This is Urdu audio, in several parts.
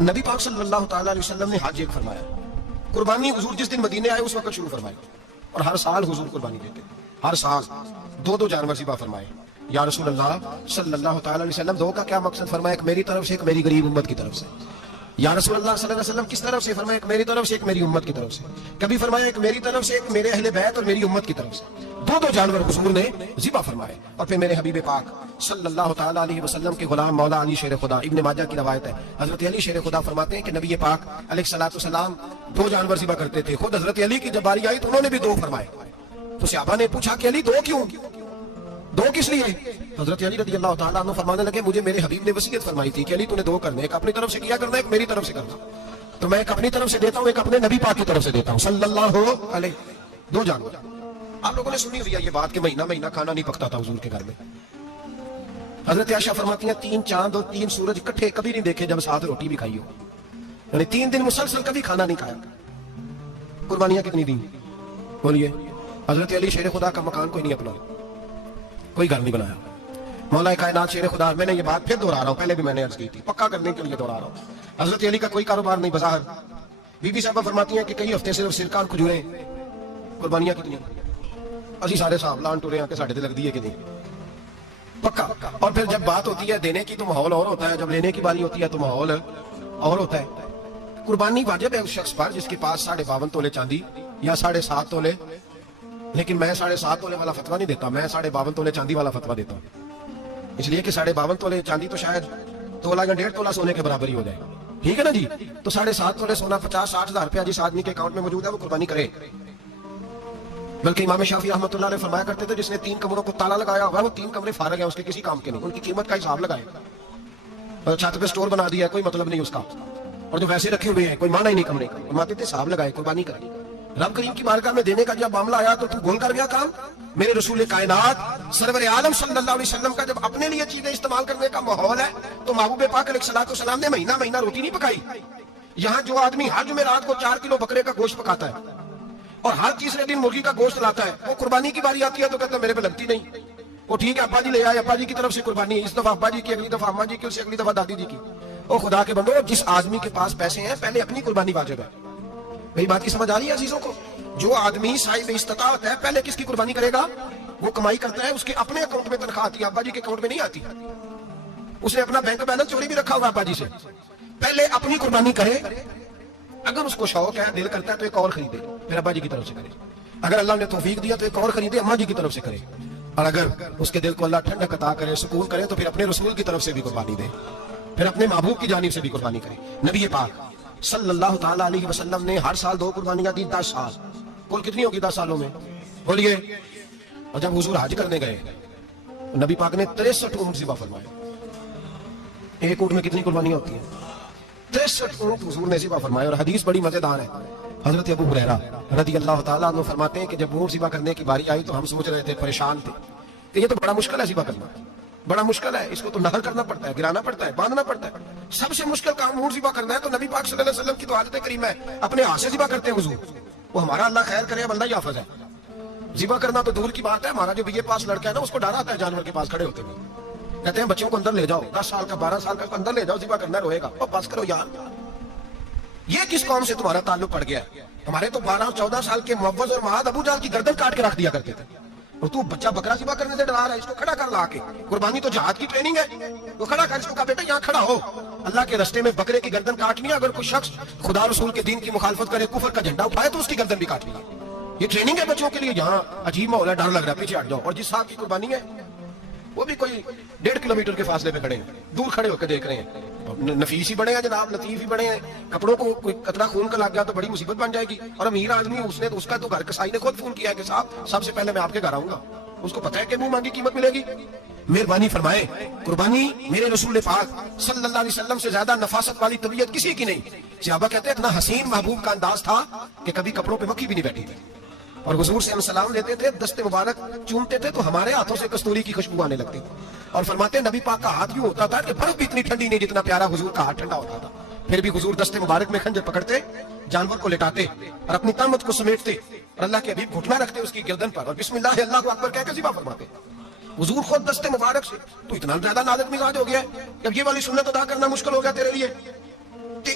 نبی پاک صلی اللہ تعالیٰ علیہ وسلم نے حج ایک فرمایا. قربانی حضور جس دن مدینے آئے اس وقت شروع فرمائی, اور ہر سال حضور قربانی دیتے, ہر سال دو جانور ذبح فرمائے. یا رسول اللہ صلی اللہ تعالیٰ علیہ وسلم دو کا کیا مقصد فرمایا؟ ایک میری طرف سے, ایک میری غریب امت کی طرف سے. یا رسول اللہ صلی اللہ علیہ وسلم کس طرف سے فرمایا؟ ایک میری طرف سے, ایک میری امت کی طرف سے. کبھی فرمایا ایک میری طرف سے, ایک میرے اہل بیت اور میری امت کی طرف سے. دو جانور حضور نے ذبح فرمائے. اور پھر میرے حبیب پاک صلی اللہ تعالیٰ علیہ وسلم کے غلام مولا علی شیر خدا, ابن ماجہ کی روایت ہے, حضرت علی شیر خدا فرماتے ہیں کہ نبی پاک علیہ الصلوۃ والسلام دو جانور ذبح کرتے تھے. خود حضرت علی کی جب باری آئی تو انہوں نے بھی دو فرمائے. تو صحابہ نے پوچھا کہ علی دو کیوں, دو کس لیے؟ حضرت علی رضی اللہ تعالیٰ عنہ فرمانے لگے مجھے میرے حبیب نے وصیت فرمائی تھی کہ علی تو نے دو کرنے, ایک اپنی طرف سے کیا کرنا, ایک میری طرف سے کرنا. تو میں ایک اپنی طرف سے دیتا ہوں, ایک اپنے نبی پاک کی طرف سے دیتا ہوں صلی اللہ علیہ. دو جانور. آپ لوگوں نے سنی ہوئی ہے یہ بات کہ مہینہ کھانا نہیں پکتا تھا حضور کے گھر میں. حضرت عائشہ فرماتی ہیں 3 چاند اور 3 سورج اکٹھے کبھی نہیں دیکھے جب ساتھ روٹی بھی کھائی ہو. یعنی 3 دن مسلسل کبھی کھانا نہیں کھایا. قربانیاں کتنی دیں بولیے؟ حضرت علی شیر خدا کا مکان کوئی نہیں اپنا, کوئی گھر نہیں بنایا. مولا کائنات شیر خدا, میں نے یہ بات پھر دہرا رہا ہوں, پہلے بھی میں نے عرض کی تھی, پکا کرنے کے لیے دہرا رہا ہوں. حضرت علی کا کوئی کاروبار نہیں بظاہر. بی بی صاحبہ فرماتی ہیں کہ کئی ہفتے صرف سرکہ اور کھجوریں. قربانیاں کتنی اسی سارے صاحب لان ٹورے ہیں کہ ساڑھے تے لگ دی ہے کہ نہیں, پکا. اور پھر جب بات ہوتی ہے دینے کی تو ماحول اور ہوتا ہے, جب لینے کی باری ہوتی ہے تو ماحول اور ہوتا ہے. قربانی واجب ہے اس شخص پر جس کے پاس 52.5 تولے چاندی یا 7.5 تولے, لیکن میں 7.5 تولے والا فتویٰ نہیں دیتا, میں 52.5 تولے چاندی والا فتویٰ دیتا ہوں. اس لیے کہ 52.5 تولے چاندی تو شاید تولہ یا 1.5 تولہ سونے کے برابر ہی ہو جائے, ٹھیک ہے نا جی. تو 7.5 تولے سونا 50-60 ہزار روپیہ جس آدمی کے اکاؤنٹ میں موجود ہے وہ قربانی کرے. بلکہ امام شافعی رحمۃ اللہ علیہ فرمایا کرتے تھے جس نے 3 کمروں کو تالا لگایا ہوا وہ 3 کمرے فارغ ہیں, اس کے کسی کام کے نہیں, ان کی قیمت کا حساب لگائے. اور چھت پہ سٹور بنا دیا, کوئی مطلب نہیں اس کا, اور جو ویسے رکھے ہوئے ہیں کوئی معنی ہی نہیں کمرے کا. فرماتے تھے حساب لگائے, قربانی کرے. رب کریم کی بارگاہ میں دینے کا جب معاملہ آیا تو گول کر گیا کام. میرے رسول کائنات سرور عالم صلی اللہ علیہ وسلم کا جب اپنے لیے چیزیں استعمال کرنے کا ماحول ہے تو محبوب پاک علیہ الصلوۃ والسلام نے مہینہ روٹی نہیں پکائی. یہاں جو آدمی ہر جمعرات کو 4 کلو بکرے کا گوشت پکاتا ہے اور ہر تیسرے دن مرغی کا گوشت لاتا ہے, وہ قربانی کی باری آتی ہے تو کہتا ہے میرے پہ لگتی نہیں. وہ ٹھیک ہے ابا جی لے آئے, ابا جی کی طرف سے قربانی, اس دفعہ ابا جی کی, اگلی دفعہ اماں جی کی, اس سے اگلی دفعہ دادی جی کی. او خدا کے بندو, جس آدمی کے پاس پیسے ہیں پہلے اپنی قربانی واجب ہے. میری بات کی سمجھ آ رہی ہے عزیزوں کو؟ جو آدمی صاحب استطاعت ہے پہلے کس کی قربانی کرے گا؟ وہ کمائی کرتا ہے, اس کے اپنے اکاؤنٹ میں تنخواہ آتی ہے, ابا جی کے اکاؤنٹ میں نہیں آتی. اس نے اپنا بینک بیلنس چوری بھی رکھا ہوا ابا جی سے. پہلے اپنی قربانی کرے, اگر اس کو شوق ہے, دل کرتا ہے تو ایک اور خریدے, پھر ابا جی کی طرف سے کرے. اگر اللہ نے توفیق دیا تو ایک اور خریدے, اماں جی کی طرف سے کرے. اور اگر اس کے دل کو اللہ ٹھنڈک عطا کرے, سکون کرے, تو پھر اپنے رسول کی طرف سے بھی قربانی دے, پھر اپنے محبوب کی جانب سے بھی قربانی کرے. نبی پاک صلی اللہ تعالیٰ علیہ وسلم نے ہر سال 2 قربانیاں دی, 10 سال. کل کتنی ہوگی 10 سالوں میں بولیے؟ اور جب حضور حج کرنے گئے نبی پاک نے 63 اونٹ ذبح فرمائے. ایک اونٹ میں کتنی قربانیاں ہوتی ہیں؟ 63 اونٹ حضور نے ذبح فرمائے. اور حدیث بڑی مزیدار ہے. حضرت ابو ہریرہ رضی اللہ تعالیٰ عنہ فرماتے ہیں کہ جب اونٹ ذبح کرنے کی باری آئی تو ہم سوچ رہے تھے, پریشان تھے کہ یہ تو بڑا مشکل ہے ذبح کرنا, بڑا مشکل ہے, اس کو تو نہر کرنا پڑتا ہے, گرانا پڑتا ہے, باندھنا پڑتا ہے. سب سے مشکل کام اونٹ ذبح کرنا ہے. تو نبی پاک صلی اللہ علیہ وسلم کی تو عادت کریم ہے, اپنے ہاتھ سے ذبح کرتے ہیں حضور. وہ ہمارا اللہ خیر کرے, بندہ ہی حافظ ہے. ذبح کرنا تو دور کی بات ہے. ہمارا جو بی اے پاس لڑکا ہے نا, اس کو ڈر آتا ہے جانور کے پاس کھڑے ہوتے ہوئے. کہتے ہیں بچوں کو اندر لے جاؤ, 10 سال کا 12 سال کا اندر لے جاؤ, ذبح کرنا, روئے گا. اور بس کرو یار, یہ کس قوم سے تمہارا تعلق پڑ گیا ہے؟ ہمارے تو 12-14 سال کے معوذ اور معاذ ابو جہل کی گردن کاٹ کے رکھ دیا کرتے تھے, اور تو بچہ بکرا ذبح کرنے سے ڈرا رہا ہے. اس کو کھڑا کر لا کے, قربانی تو جہاد کی ٹریننگ ہے, وہ کھڑا کر, اس کو کہا بیٹا یہاں کھڑا ہو, اللہ کے راستے میں بکرے کی گردن کاٹنی ہے. اگر کوئی شخص خدا رسول کے دین کی مخالفت کرے, کفر کا جھنڈا اٹھائے, تو اس کی گردن بھی کاٹنی ہے. یہ ٹریننگ ہے بچوں کے لیے. یہاں عجیب ماحول ہے, ڈر لگ رہا ہے, پیچھے ہٹ جاؤ. اور جس صاحب کی قربانی ہے وہ بھی کوئی 1.5 کلومیٹر کے فاصلے پہ کھڑے ہیں, دور کھڑے ہو کے دیکھ رہے ہیں. نفیس ہی بڑے ہیں جناب, لطیف ہی بڑے ہیں. کپڑوں کو کوئی قطرہ خون کا لگ گیا تو بڑی مصیبت بن جائے گی. اور امیر آدمی اس نے, اس کا تو گھر کسائی نے خود فون کیا ہے کہ صاحب سب سے پہلے میں آپ کے گھر آؤں گا. اس کو پتہ ہے کہ منہ مانگی قیمت ملے گی. مہربانی فرمائے, قربانی میرے رسول پاک صلی اللہ علیہ وسلم سے زیادہ نفاست والی طبیعت کسی کی نہیں. صحابہ کہتے ہیں اتنا حسین محبوب کا انداز تھا کہ کبھی کپڑوں پہ مکھی بھی نہیں بیٹھی تھی. اور حضور سے ہم سلام لیتے تھے, دست مبارک چومتے تھے تو ہمارے ہاتھوں سے کستوری کی خوشبو آنے لگتی تھی. اور فرماتے نبی پاک کا ہاتھ یوں ہوتا تھا کہ برف بھی اتنی ٹھنڈی نہیں جتنا پیارا حضور کا ہاتھ ٹھنڈا ہوتا تھا. پھر بھی حضور دست مبارک میں خنجر پکڑتے, جانور کو لٹاتے اور اپنی طامت کو سمیٹتے, اور اللہ کے حبیب گھٹنا رکھتے اس کی گردن پر, اور بسم اللہ اللہ اکبر کہہ کے ذبح فرماتے. حضور خود دست مبارک سے. تو اتنا زیادہ نازک مزاج ہو گیا ہے کہ اب یہ والی سنت ادا کرنا مشکل ہو گیا تیرے لیے. کہ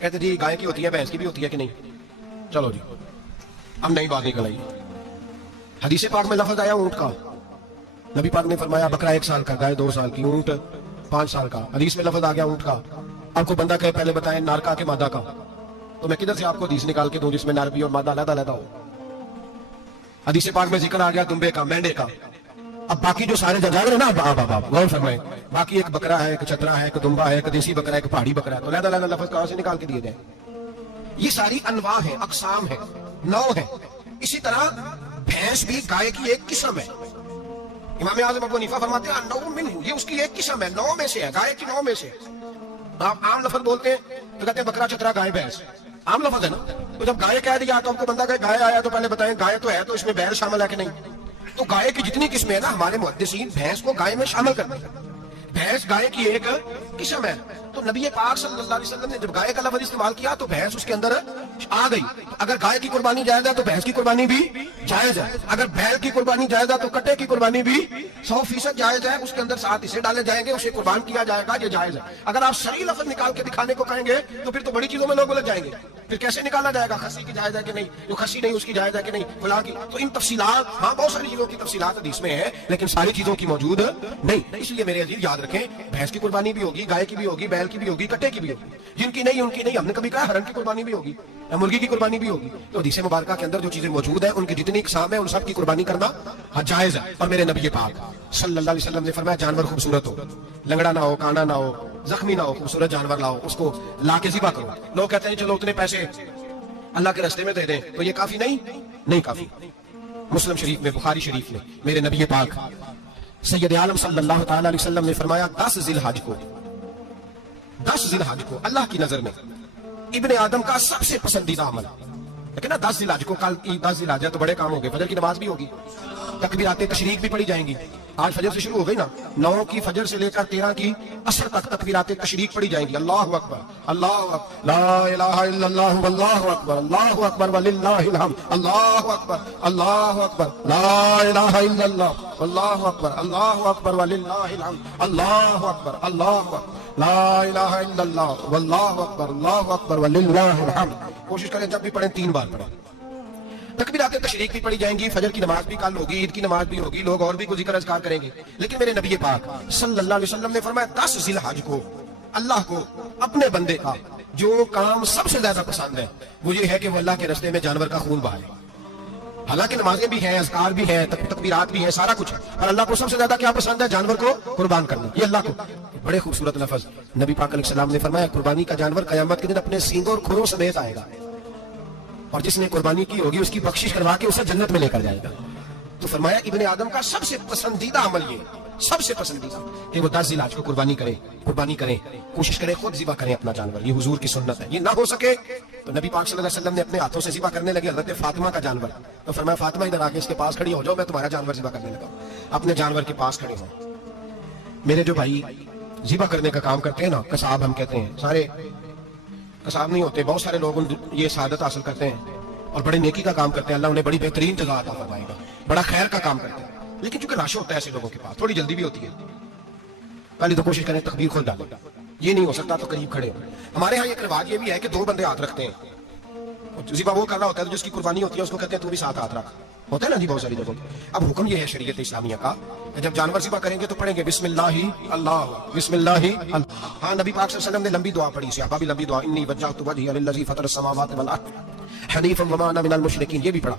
کہتے جی گائے کی ہوتی ہے بھینس کی بھی ہوتی ہے کہ نہیں. چلو جی اب نئی بات نکل آئی. حدیث پاک میں لفظ آیا اونٹ کا. نبی پاک نے فرمایا بکرا 1 سال کا, گائے 2 سال کی, اونٹ 5 سال کا. حدیث میں لفظ آ گیا اونٹ کا. آپ کو بندہ کہے پہلے بتائیں نر کا کہ مادہ کا, تو میں کدھر سے آپ کو حدیث نکال کے دوں جس میں نر بھی اور مادہ علیحدہ علیحدہ ہو. حدیث پاک میں ذکر آ گیا دمبے کا, مینڈے کا. اب باقی جو سارے جانور ہیں نا آپ غور فرمائیں, باقی ایک بکرا ہے, ایک چترا ہے, ایک دمبا ہے, ایک دیسی بکرا ہے, ایک پہاڑی بکرا ہے, تو علیحدہ علیحدہ لفظ کہاں سے نکال کے دیے جائیں؟ یہ ساری انواع ہیں, اقسام ہیں, نوع ہیں. اسی طرح بھینس بھی گائے کی ایک قسم ہے. امام اعظم ابو حنیفہ فرماتے ہیں نوع منہ, یہ اس کی ایک قسم ہے, نوع میں سے ہے, گائے کی نوع میں سے. آپ عام لفظ بولتے ہیں تو کہتے ہیں بکرا چترا گائے بھینس, عام لفظ ہے نا. تو جب گائے کہہ دیا تو آپ کو بندہ کہے گائے آیا تو پہلے بتائیں گائے تو ہے تو اس میں بیل شامل ہے کہ نہیں. تو گائے کی جتنی قسمیں ہیں نا, ہمارے محدثین بھینس کو گائے میں شامل کرتے ہیں. بھینس گائے کی ایک قسم ہے. تو نبی پاک صلی اللہ علیہ وسلم نے جب گائے کا لفظ استعمال کیا تو بھینس اس کے اندر آ گئی. اگر گائے کی قربانی جائز ہے تو بھینس کی قربانی بھی جائز ہے. اگر بیل کی قربانی جائز ہے تو کٹے کی قربانی بھی 100% جائز ہے. اس کے اندر 7 حصے ڈالے جائیں گے, اسے قربان کیا جائے گا, یہ جائز ہے. اگر آپ صحیح لفظ نکال کے دکھانے کو کہیں گے تو پھر تو بڑی چیزوں میں لوگ الجھ جائیں گے. پھر کیسے نکالا جائے گا خسی کی جائز ہے کہ نہیں, جو خسی نہیں اس کی جائز ہے کہ نہیں, فلاں کی. تو ان تفصیلات, ہاں بہت ساری چیزوں کی تفصیلات حدیث میں ہے, لیکن ساری چیزوں کی موجود نہیں. اس لیے میرے عزیز یاد رکھیں, بھینس کی قربانی بھی ہوگی, گائے کی بھی ہوگی, بیل کی بھی ہوگی, کٹے کی بھی ہوگی. جن کی نہیں ان کی نہیں. ہم نے کبھی کہا ہرن کی قربانی بھی ہوگی, مرغی کی قربانی بھی ہوگی. تو حدیث مبارکہ کے اندر جو چیزیں موجود ہیں ان کی جتنی اقسام ہیں ان سب کی قربانی کرنا جائز ہے. اور میرے نبی پاک صلی اللہ علیہ وسلم نے فرمایا جانور خوبصورت ہو, لنگڑا نہ ہو, کانا نہ ہو, زخمی نہ ہو, خوبصورت جانور لاؤ, اس کو لا کے ذبح کرو. لوگ کہتے ہیں چلو اتنے پیسے اللہ کے راستے میں دے دیں, تو یہ کافی نہیں کافی. مسلم شریف میں, بخاری شریف میں میرے نبی پاک سید عالم صلی اللہ تعالی علیہ وسلم نے فرمایا 10 ذی الحج کو اللہ کی نظر میں ابن آدم کا سب سے پسندیدہ عمل. لیکن نا 10 ذی الحج کو, کل 10 ذی الحج ہے تو بڑے کام ہو گئے. فجر کی نماز بھی ہوگی, تکبیرات تشریق بھی پڑھی جائیں گی. آج فجر سے شروع ہو گئی نا, 9 کی فجر سے لے کر 13 کی عصر تک تکبیرات تشریق پڑھی جائیں گی. اللہ اکبر, اللہ اکبر, لا الہ الا اللہ, واللہ اکبر, اللہ اکبر وللہ الحمد, اللہ اکبر, اللہ اکبر, لا الہ الا اللہ, واللہ اکبر, اللہ اکبر وللہ الحمد, اللہ اکبر, اللہ اکبر, لا الہ الا اللہ, واللہ اکبر, اللہ اکبر وللہ الحمد. کوشش کریں جب بھی پڑھیں 3 بار پڑھیں. تکبیرات تشریق بھی پڑھی جائیں گی, فجر کی نماز بھی کل ہوگی, عید کی نماز بھی ہوگی, لوگ اور بھی کوئی ذکر اذکار کریں گے. لیکن میرے نبی پاک صلی اللہ علیہ وسلم نے فرمایا 10 ذی الحج کو اللہ کو اپنے بندے کا جو کام سب سے زیادہ پسند ہے وہ یہ ہے کہ وہ اللہ کے راستے میں جانور کا خون بہائے. حالانکہ نمازیں بھی ہیں, اذکار بھی ہیں, تکبیرات بھی ہیں, سارا کچھ, اور اللہ کو سب سے زیادہ کیا پسند ہے؟ جانور کو قربان کرنا. یہ اللہ کو بڑے خوبصورت لفظ نبی پاک علیہ السلام نے فرمایا قربانی کا جانور قیامت کے دن اپنے سینگوں اور کھروں سمیت آئے گا, اور جس نے قربانی کی ہوگی اس کی بخشش کروا کے اسے جنت میں لے کر جائے گا. تو فرمایا ابن آدم کا سب سے پسندیدہ عمل یہ, سب سے پسندیدہ, کہ وہ 10 ذی الحج کو قربانی کریں, کوشش کریں خود ذبح کریں اپنا جانور. یہ حضور کی سنت ہے. یہ نہ ہو سکے تو نبی پاک صلی اللہ علیہ وسلم نے اپنے ہاتھوں سے ذبح کرنے لگے حضرت فاطمہ کا جانور. تو فرمایا فاطمہ ادھر آ کے اس کے پاس کھڑی ہو جاؤ, میں تمہارا جانور ذبح کرنے لگا. اپنے جانور کے پاس کھڑے ہو. میرے جو بھائی ذبح کرنے کا کام کرتے ہیں نا, قصاب ہم کہتے ہیں, سارے قصاب نہیں ہوتے, بہت سارے لوگ یہ سعادت حاصل کرتے ہیں اور بڑے نیکی کا کام کرتے ہیں, اللہ انہیں بڑی بہترین جزا عطا فرمائے گا, بڑا خیر کا کام کرتے ہیں. لیکن چونکہ رش ہوتا ہے ایسے لوگوں کے پاس, تھوڑی جلدی بھی ہوتی ہے, پہلے تو کوشش کریں تکبیر خود ڈالیں. یہ نہیں ہو سکتا تو قریب کھڑے ہو. ہمارے ہاں ایک رواج یہ بھی ہے کہ 2 بندے ہاتھ رکھتے ہیں. ذبح وہ کر رہا ہوتا ہے تو جس کی قربانی ہوتی ہے اس کو کہتے ہیں تو بھی ساتھ ہاتھ رکھ, ہوتا ہے نا جی بہت ساری جگہوں. اب حکم یہ ہے شریعت اسلامیہ کا, جب جانور ذبح کریں گے تو پڑھیں گے بسم اللہ اللہ, بسم اللہ اللہ. ہاں نبی پاک صلی اللہ علیہ وسلم نے لمبی دعا پڑھی, صحابہ بھی لمبی دعا, انی وجہت وجہی للذی فطر السماوات والارض حنیفا وما انا من المشرکین, یہ بھی پڑھا.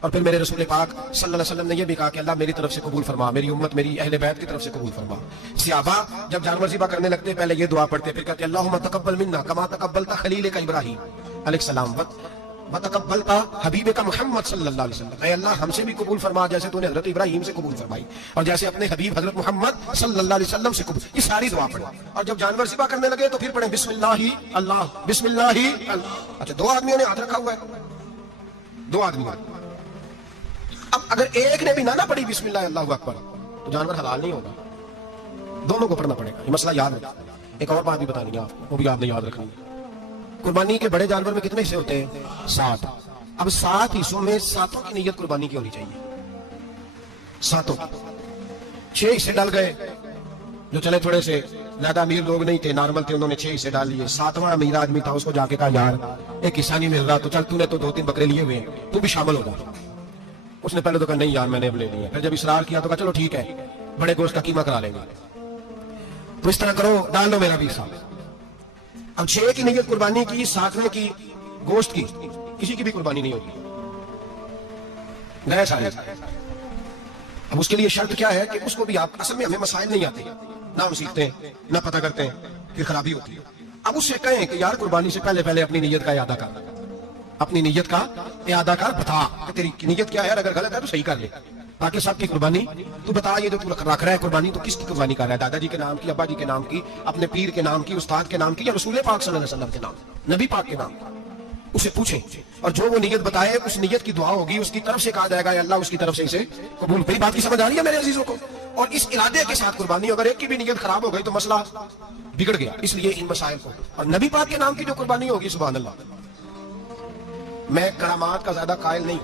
اور پھر میرے رسول پاک صلی اللہ علیہ وسلم نے یہ بھی کہا کہ اللہ میری طرف سے قبول فرما, میری امت, میری اہل بیت کی طرف سے قبول فرما. صحابہ جب جانور ذبح کرنے لگتے پہلے یہ دعا پڑھتے, پھر کہتے اللہم تقبل منا کما تقبلت خلیلک ابراہیم علیہ السلام وتقبلت حبیبک محمد صلی اللہ علیہ وسلم, اے اللہ ہم سے بھی قبول فرما جیسے تو نے حضرت ابراہیم سے قبول فرمائی اور جیسے اپنے حبیب حضرت محمد صلی اللہ علیہ وسلم سے قبول. یہ ساری دعا پڑھیں. اور جب جانور ذبح کرنے لگے تو پھر پڑھیں بسم اللہ اللہ, بسم اللہ اللہ. اچھا 2 آدمیوں نے ہاتھ رکھا ہوا ہے, 2 آدمی. اب اگر ایک نے بھی نہ پڑھی بسم اللہ اللہ اکبر تو جانور حلال نہیں ہوگا, دونوں کو پڑھنا پڑے گا. یہ مسئلہ یاد رکھنا. ایک اور بات بھی بتانی ہے آپ کو, وہ بھی آپ نے یاد رکھنی ہے. قربانی کے بڑے جانور میں کتنے حصے ہوتے ہیں؟ 7. اب 7 حصوں میں 7 کی نیت قربانی کی ہونی چاہیے. 7 6 حصے ڈل گئے جو چلے تھوڑے سے زیادہ امیر لوگ نہیں تھے، نارمل تھے، انہوں نے 6 حصے ڈال لیے. 7واں امیر آدمی تھا، اس کو جا کے کہا یار ایک حصہ نہیں مل رہا، تو چل تو نے تو 2-3 بکرے لیے ہوئے ہیں، تو بھی شامل ہو جا. اس نے پہلے تو کہا نہیں یار میں نے اب لے لیے. پھر جب اصرار کیا تو کہا چلو ٹھیک ہے بڑے گوشت کا قیمہ کرا لیں گے. تو اس طرح کرو، ڈال دو میرا بھی حصہ. اب 6 کی نیت قربانی کی، 7ویں کی گوشت کی، کسی کی بھی قربانی نہیں ہوگی، گئے سارے. اب اس کے لیے شرط کیا ہے کہ اس کو بھی آپ، اصل میں ہمیں مسائل نہیں آتے، نہ ہم سیکھتے ہیں نہ پتہ کرتے ہیں، پھر خرابی ہوتی ہے. اب اس سے کہیں کہ یار قربانی سے پہلے اپنی نیت کا اعادہ کر، اپنی نیت کا اعادہ کر، بتا کہ تیری نیت کیا ہے، اگر غلط ہے تو صحیح کر لے، تاکہ سب کی قربانی تو بتا. یہ جو تو رکھ رہا ہے قربانی، تو کس کی قربانی کر رہا ہے؟ دادا جی کے نام کی، ابا جی کے نام کی، اپنے پیر کے نام کی، استاد کے نام کی، یا رسول پاک صلی اللہ علیہ وسلم کے نام، نبی پاک کے نام؟ اسے پوچھیں، اور جو وہ نیت بتائے اس نیت کی دعا ہوگی، اس کی طرف سے کہا جائے گا یا اللہ اس کی طرف سے اسے قبول. میری بات کی سمجھ آ رہی ہے میرے عزیزوں کو؟ اور اس ارادے کے ساتھ قربانی، اگر ایک کی بھی نیت خراب ہو گئی تو مسئلہ بگڑ گیا. اس لیے ان مسائل کو، اور نبی پاک کے نام کی جو قربانی ہوگی، سبحان اللہ. میں کرامات کا زیادہ قائل نہیں،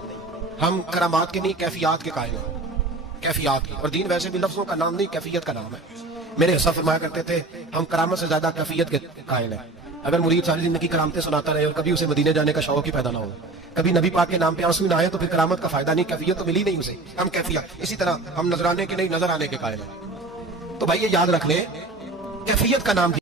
ہم کرامات کے نہیں کیفیات کے قائل ہیں، کیفیات کی. اور دین ویسے بھی لفظوں کا نام نہیں، کیفیت کا نام ہے. میرے حساب فرمایا کرتے تھے ہم کرامت سے زیادہ کیفیت کے قائل ہیں. اگر مرید ساری زندگی کرامتیں سناتا رہے اور کبھی اسے مدینے جانے کا شوق ہی پیدا نہ ہو، کبھی نبی پاک کے نام پہ آنسو نہ آئے، تو پھر کرامت کا فائدہ نہیں، کیفیت تو ملی نہیں اسے. ہم کیفیت، اسی طرح ہم نظرانے کے نہیں نظر آنے کے قائل ہیں. تو بھائی یہ یاد رکھ لیں، کیفیت کا نام